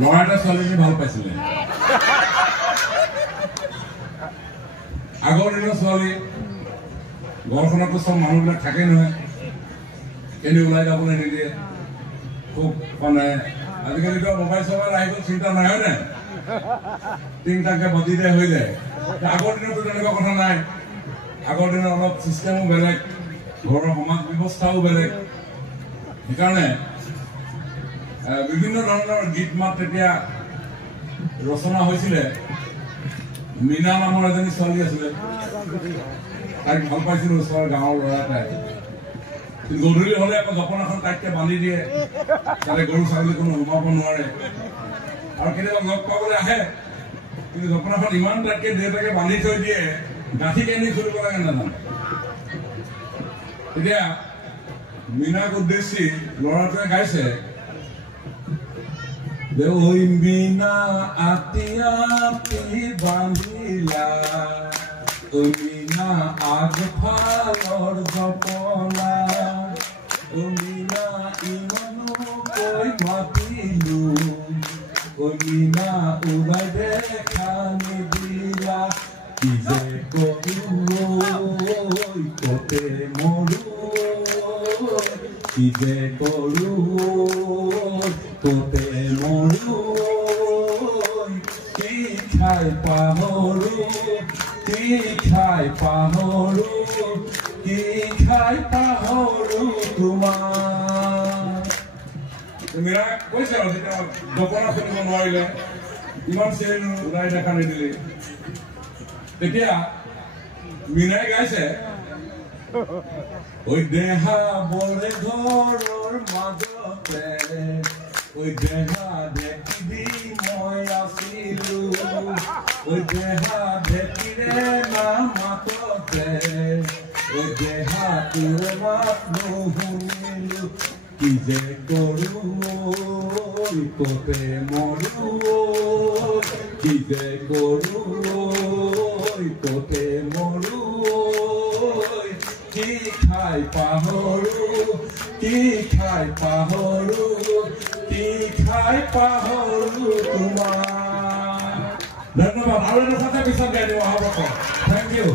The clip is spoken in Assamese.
ল'ৰা এটা ছোৱালীজনী ভাল পাইছিলে আগৰ দিনৰ ছোৱালী ঘৰখনতো চব মানুহবিলাক থাকে নহয় এনে ওলাই যাবলৈ নিদিয়ে খুব মানে আজিকালিতো মোবাইল চবাইল আহি গ'ল চিন্তা নাই হয় নাই তিনিটাকে বাজি দিয়ে হৈ যায় আগৰ দিনতো তেনেকুৱা কথা নাই আগৰ দিনত অলপ চিষ্টেমো বেলেগ ঘৰৰ সমাজ ব্যৱস্থাও বেলেগ সেইকাৰণে বিভিন্ন ধৰণৰ গীত মাত তেতিয়া ৰচনা হৈছিলে মীনা নামৰ এজনী ছোৱালী আছিলে তাইক ভাল পাইছিলো ওচৰৰ গাঁৱৰ ল'ৰা এটাই গধূলি হলে আকৌ জপন এখন তাইকে বান্ধি দিয়ে তাতে গৰু ছাগলী কোনো সোমাব নোৱাৰে আৰু কেতিয়াবা লগ পাবলৈ আহে কিন্তু জপনাখন ইমান তাতকে দেউতাকে বান্ধি থৈ দিয়ে গাঁঠি কেনি চলিব লাগে নাজানে তেতিয়া মীনাক উদ্দেশ্যি ল'ৰাটোৱে গাইছে ঐ মীনা আতি আতি বান্ধিলা ঐ মীনা আগফালৰ জপনা ঐ মীনা ইমানো কৈ মাতিলো ঐ মীনা ওলাই দেখা নিদিলা কি যে কৰো কতে মৰো কি যে কৰো কতে মৰো কি খাই পাহৰো কি খাই পাহৰো কি খাই পাহৰো তোমাৰ মীনা কৈছে আৰু যেতিয়া জপনা চলিব নোৱাৰিলে ইমান চেল ওলাই দেখা নিদিলে তেতিয়া মীনাই গাইছে ঐ দেহা বলে ঘৰৰ মাজতে ঐ দেহা দেখিবি মই আছিলো ঐ দেহা দেখিৰে নামাততে ঐ দেহা তোৰ মাত নুশুনিলো কি যে কৰো কতে মৰো কি যে কৰো কতে মৰো কি খাই পাহৰো কি খাই পাহৰো কি খাই পাহৰো তোমাৰ ধন্যবাদ আৰু এটা কথা পিছত গাই দিওঁ অহা বছৰ থেংক ইউ